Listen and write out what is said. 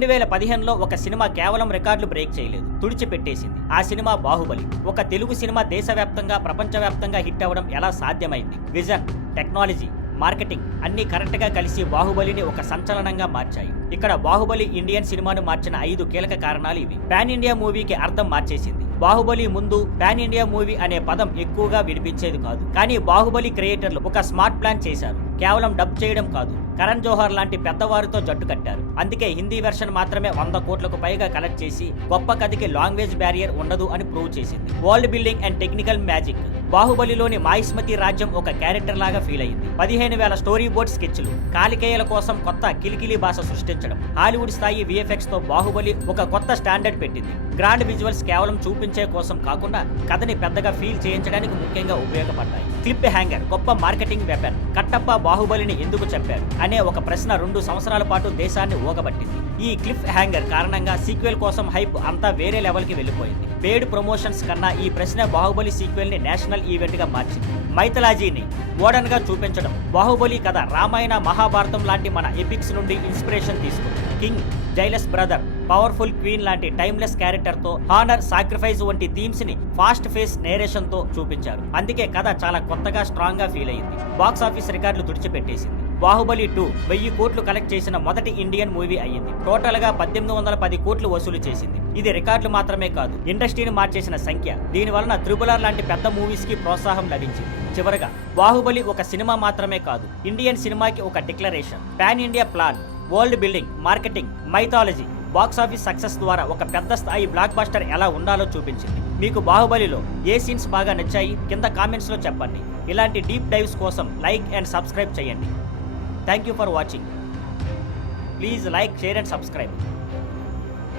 2015లో ఒక సినిమా కేవలం రికార్డులు బ్రేక్ చేయలేదు, తుడిచిపెట్టేసింది. ఆ సినిమా బాహుబలి. ఒక తెలుగు సినిమా దేశవ్యాప్తంగా ప్రపంచవ్యాప్తంగా హిట్ అవ్వడం ఎలా సాధ్యమైంది? విజన్, టెక్నాలజీ, మార్కెటింగ్ అన్ని కరెక్ట్ గా కలిసి బాహుబలిని ఒక సంచలనంగా మార్చాయి. ఇక్కడ బాహుబలి ఇండియన్ సినిమాను మార్చిన 5 కీలక కారణాలు ఇవి. పాన్ ఇండియా మూవీకి అర్థం మార్చేసింది. బాహుబలి ముందు పాన్ ఇండియా మూవీ అనే పదం ఎక్కువగా వినిపించేది కాదు. కానీ బాహుబలి క్రియేటర్లు ఒక స్మార్ట్ ప్లాన్ చేశారు. కేవలం డబ్ చేయడం కాదు, కరణ్ జోహార్ లాంటి పెద్దవారితో జట్టు కట్టారు. అందుకే హిందీ వెర్షన్ మాత్రమే 100 కోట్లకు పైగా కలెక్ట్ చేసి గొప్ప కథకి లాంగ్వేజ్ బ్యారియర్ ఉండదు అని ప్రూవ్ చేసింది. World building and technical magic. బాహుబలిలోని మాయిస్మతి రాజ్యం ఒక క్యారెక్టర్ లాగా ఫీల్ అయింది. 15,000 స్టోరీ బోర్డ్ స్కెచ్లు, కాలికేయల కోసం కొత్త కిలికిలి భాష సృష్టించడం, హాలీవుడ్ స్థాయి విఎఫ్ఎక్స్ తో బాహుబలి ఒక కొత్త స్టాండర్డ్ పెట్టింది. గ్రాండ్ విజువల్స్ కేవలం చూపించే కోసం కాకుండా కథని పెద్దగా ఫీల్ చేయించడానికి ముఖ్యంగా ఉపయోగపడ్డాయి. క్లిప్ హ్యాంగర్ గొప్ప మార్కెటింగ్ వెపన్. కట్టప్ప బాహుబలిని ఎందుకు చెప్పారు అనే ఒక ప్రశ్న 2 సంవత్సరాల పాటు దేశాన్ని ఊగబట్టింది. ఈ క్లిప్ హ్యాంగర్ కారణంగా సీక్వెల్ కోసం హైప్ అంతా వేరే లెవెల్ కి వెళ్ళిపోయింది. పేడ్ ప్రమోషన్స్ కన్నా ఈ ప్రశ్న బాహుబలి సీక్వెల్ ని నేషనల్ ఈవెంట్ గా మార్చింది. మైథలాజీని మోడర్న్ గా చూపించడం. బాహుబలి కథ రామాయణ, మహాభారతం లాంటి మన ఎపిక్స్ నుండి ఇన్స్పిరేషన్ తీసుకుంది. కింగ్, జైలస్ బ్రదర్, పవర్ఫుల్ క్వీన్ లాంటి టైమ్లెస్ క్యారెక్టర్ తో, హానర్, సాక్రిఫైస్ వంటి థీమ్స్ ని ఫాస్ట్ ఫేస్ నేరేషన్ తో చూపించారు. అందుకే కథ చాలా కొత్తగా స్ట్రాంగ్ గా ఫీల్ అయింది. బాక్స్ ఆఫీస్ రికార్డులు తుడిచిపెట్టేసింది. బాహుబలి 2 1000 కోట్లు కలెక్ట్ చేసిన మొదటి ఇండియన్ మూవీ అయ్యింది. టోటల్ గా 1810 కోట్లు వసూలు చేసింది. ఇది రికార్డులు మాత్రమే కాదు, ఇండస్ట్రీని మార్చేసిన సంఖ్య. దీని వలన త్రిబుల్ లాంటి పెద్ద మూవీస్ కి ప్రోత్సాహం లభించింది. చివరగా బాహుబలి ఒక సినిమా మాత్రమే కాదు, ఇండియన్ సినిమాకి ఒక declaration. Pan India plan, world building, marketing, mythology, box office success ద్వారా ఒక పెద్ద స్థాయి బ్లాక్ బస్టర్ ఎలా ఉండాలో చూపించింది. మీకు బాహుబలిలో ఏ సీన్స్ బాగా నచ్చాయి కింద కామెంట్స్ లో చెప్పండి. ఇలాంటి డీప్ డైవ్స్ కోసం లైక్ అండ్ సబ్స్క్రైబ్ చేయండి. Thank you for watching. Please like, share and subscribe.